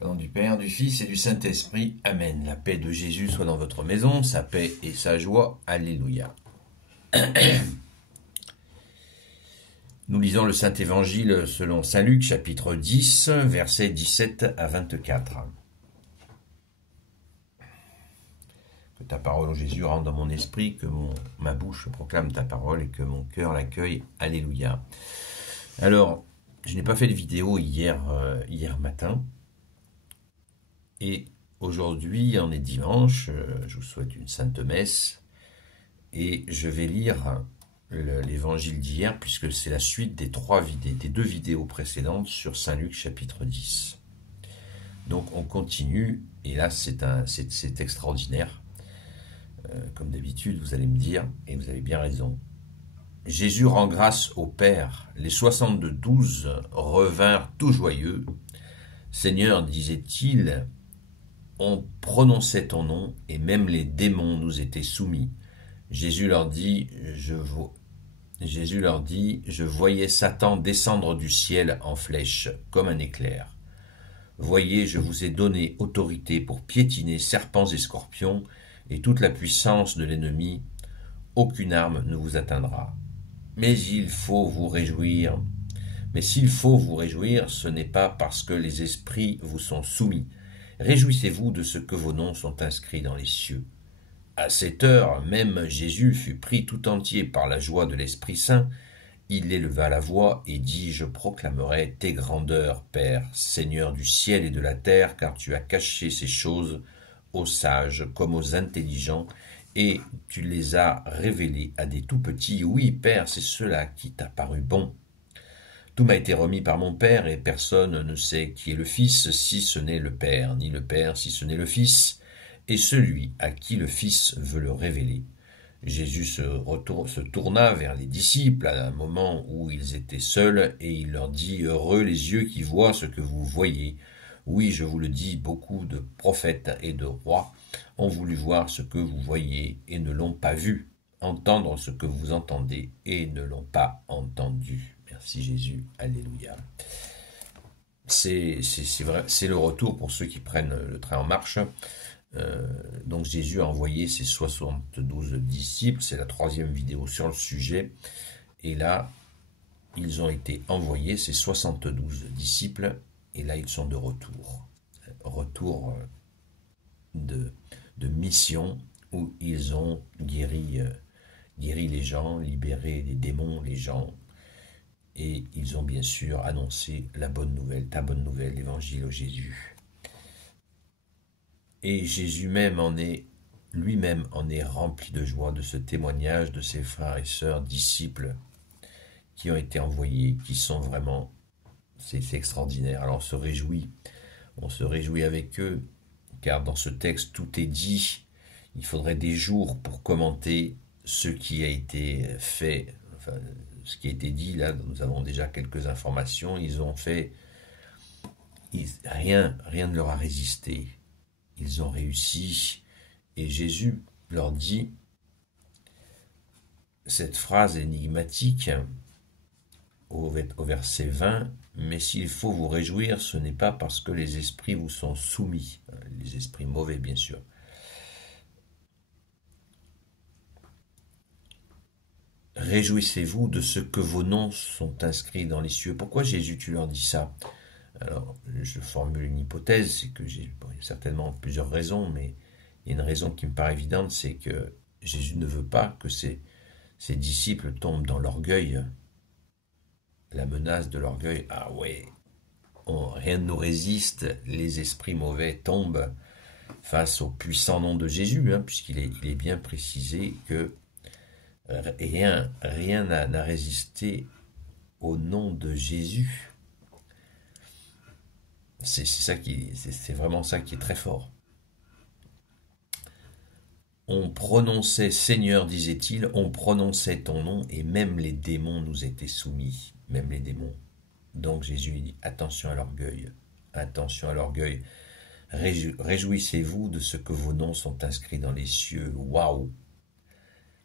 Au nom du Père, du Fils et du Saint-Esprit. Amen. La paix de Jésus soit dans votre maison, sa paix et sa joie. Alléluia. Nous lisons le Saint-Évangile selon Saint Luc, chapitre 10, versets 17 à 24. Que ta parole, ô Jésus, rentre dans mon esprit, que ma bouche proclame ta parole et que mon cœur l'accueille. Alléluia. Alors, je n'ai pas fait de vidéo hier matin. Et aujourd'hui, on est dimanche, je vous souhaite une sainte messe, et je vais lire l'évangile d'hier, puisque c'est la suite des deux vidéos précédentes sur Saint Luc chapitre 10. Donc on continue, et là c'est extraordinaire. Comme d'habitude, vous allez me dire, et vous avez bien raison, Jésus rend grâce au Père. Les 72 revinrent tout joyeux. Seigneur, disait-il, on prononçait ton nom, et même les démons nous étaient soumis. Jésus leur dit, je voyais Satan descendre du ciel en flèche, comme un éclair. Voyez, je vous ai donné autorité pour piétiner serpents et scorpions, et toute la puissance de l'ennemi, aucune arme ne vous atteindra. Mais il faut vous réjouir. Mais s'il faut vous réjouir, ce n'est pas parce que les esprits vous sont soumis. Réjouissez-vous de ce que vos noms sont inscrits dans les cieux. À cette heure, même Jésus fut pris tout entier par la joie de l'Esprit Saint. Il éleva la voix et dit, je proclamerai tes grandeurs, Père, Seigneur du ciel et de la terre, car tu as caché ces choses aux sages comme aux intelligents, et tu les as révélées à des tout-petits. Oui, Père, c'est cela qui t'a paru bon. Tout m'a été remis par mon Père, et personne ne sait qui est le Fils si ce n'est le Père, ni le Père si ce n'est le Fils, et celui à qui le Fils veut le révéler. Jésus se tourna vers les disciples à un moment où ils étaient seuls, et il leur dit, « Heureux les yeux qui voient ce que vous voyez. Oui, je vous le dis, beaucoup de prophètes et de rois ont voulu voir ce que vous voyez et ne l'ont pas vu, entendre ce que vous entendez et ne l'ont pas entendu. » Merci Jésus, alléluia. C'est vrai, c'est le retour pour ceux qui prennent le train en marche. Donc Jésus a envoyé ses 72 disciples, c'est la 3e vidéo sur le sujet, et là, ils ont été envoyés, ces 72 disciples, et là, ils sont de retour. Retour de mission, où ils ont guéri les gens, libéré les démons, les gens, et ils ont bien sûr annoncé la bonne nouvelle, ta bonne nouvelle, l'évangile au Jésus. Et Jésus lui-même en est rempli de joie de ce témoignage de ses frères et sœurs, disciples, qui ont été envoyés, qui sont vraiment, c'est extraordinaire. Alors on se réjouit avec eux, car dans ce texte tout est dit. Il faudrait des jours pour commenter ce qui a été fait, enfin, ce qui a été dit, là, nous avons déjà quelques informations, rien ne leur a résisté. Ils ont réussi, et Jésus leur dit cette phrase énigmatique au verset 20, « Mais s'il faut vous réjouir, ce n'est pas parce que les esprits vous sont soumis. » Les esprits mauvais, bien sûr. Réjouissez-vous de ce que vos noms sont inscrits dans les cieux. Pourquoi Jésus, tu leur dis ça? Alors, je formule une hypothèse, c'est que il y a certainement plusieurs raisons, mais il y a une raison qui me paraît évidente, c'est que Jésus ne veut pas que ses disciples tombent dans l'orgueil, la menace de l'orgueil. Ah ouais, rien ne nous résiste, les esprits mauvais tombent face au puissant nom de Jésus, puisqu'il est bien précisé que rien n'a résisté au nom de Jésus. C'est vraiment ça qui est très fort. On prononçait, Seigneur, disait-il, on prononçait ton nom, et même les démons nous étaient soumis, même les démons. Donc Jésus dit, attention à l'orgueil, attention à l'orgueil. Réjouissez-vous de ce que vos noms sont inscrits dans les cieux. Waouh!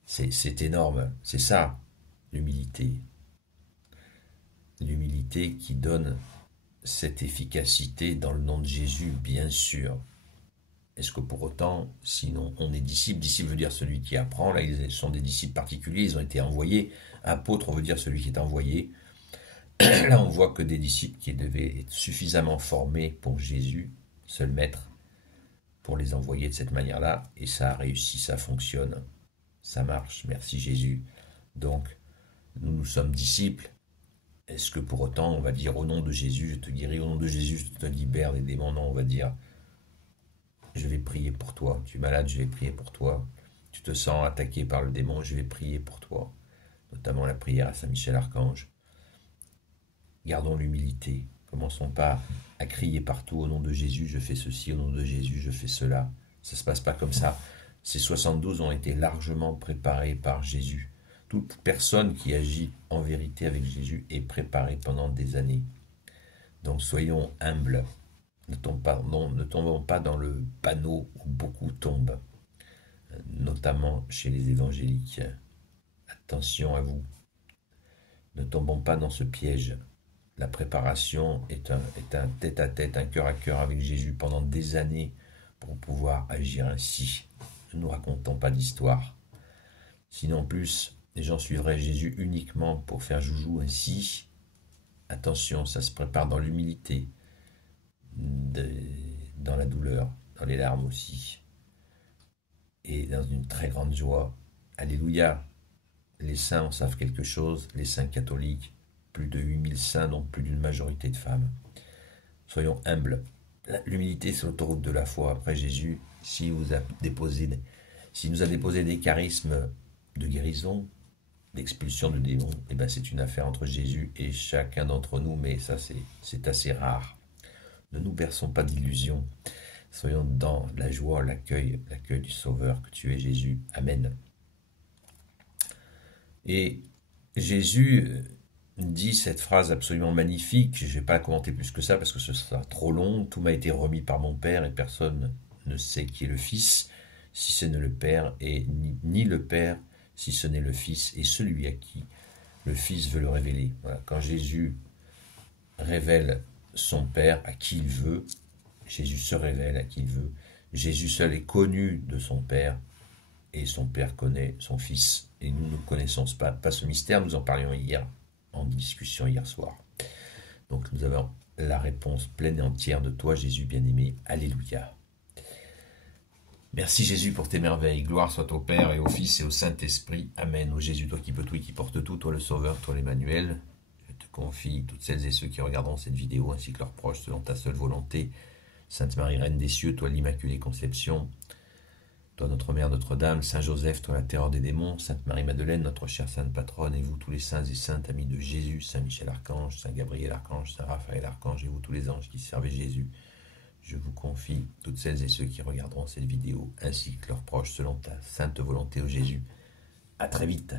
C'est énorme, c'est ça, l'humilité. L'humilité qui donne cette efficacité dans le nom de Jésus, bien sûr. Est-ce que pour autant, sinon on est disciple? Disciple veut dire celui qui apprend. Là, ils sont des disciples particuliers, ils ont été envoyés. Apôtre veut dire celui qui est envoyé. Là, on voit que des disciples qui devaient être suffisamment formés pour Jésus, seul maître, pour les envoyer de cette manière-là. Et ça a réussi, ça fonctionne, ça marche. Merci Jésus. Donc, nous sommes disciples. Est-ce que pour autant, on va dire au nom de Jésus, je te guéris, au nom de Jésus, je te libère des démons? Non, on va dire, je vais prier pour toi. Tu es malade, je vais prier pour toi. Tu te sens attaqué par le démon, je vais prier pour toi. Notamment la prière à Saint-Michel-Archange. Gardons l'humilité. Commençons pas à crier partout au nom de Jésus, je fais ceci, au nom de Jésus, je fais cela. Ça ne se passe pas comme ça. Ces 72 ont été largement préparés par Jésus. Toute personne qui agit en vérité avec Jésus est préparée pendant des années. Donc soyons humbles. Ne tombons pas dans le panneau où beaucoup tombent, notamment chez les évangéliques. Attention à vous. Ne tombons pas dans ce piège. La préparation est un tête-à-tête, un cœur à cœur avec Jésus pendant des années pour pouvoir agir ainsi. Ne nous racontons pas d'histoire. Sinon, en plus, les gens suivraient Jésus uniquement pour faire joujou ainsi. Attention, ça se prépare dans l'humilité, dans la douleur, dans les larmes aussi, et dans une très grande joie. Alléluia. Les saints en savent quelque chose, les saints catholiques, plus de 8000 saints, donc plus d'une majorité de femmes. Soyons humbles. L'humilité, c'est l'autoroute de la foi. Après Jésus, s'il nous a déposé des charismes de guérison, d'expulsion de démons, eh ben c'est une affaire entre Jésus et chacun d'entre nous, mais ça c'est assez rare. Ne nous berçons pas d'illusions. Soyons dans la joie, l'accueil du Sauveur que tu es Jésus. Amen. Et Jésus dit cette phrase absolument magnifique, je ne vais pas la commenter plus que ça parce que ce sera trop long. Tout m'a été remis par mon Père et personne ne sait qui est le Fils si ce n'est le Père, et ni le Père si ce n'est le Fils et celui à qui le Fils veut le révéler. Voilà. Quand Jésus révèle son Père à qui il veut, Jésus se révèle à qui il veut. Jésus seul est connu de son Père et son Père connaît son Fils. Et nous ne connaissons pas ce mystère, nous en parlions hier en discussion hier soir. Donc nous avons la réponse pleine et entière de toi, Jésus bien-aimé. Alléluia. Merci Jésus pour tes merveilles. Gloire soit au Père et au Fils et au Saint-Esprit. Amen. Ô Jésus, toi qui peux tout et qui portes tout, toi le Sauveur, toi l'Emmanuel. Je te confie toutes celles et ceux qui regarderont cette vidéo ainsi que leurs proches selon ta seule volonté. Sainte Marie, Reine des cieux, toi l'Immaculée Conception, toi notre Mère Notre-Dame, Saint Joseph, toi la terreur des démons, Sainte Marie-Madeleine, notre chère Sainte Patronne, et vous tous les saints et saintes amis de Jésus, Saint Michel Archange, Saint Gabriel Archange, Saint Raphaël Archange, et vous tous les anges qui servent Jésus. Je vous confie toutes celles et ceux qui regarderont cette vidéo, ainsi que leurs proches selon ta sainte volonté, ô Jésus. À très vite.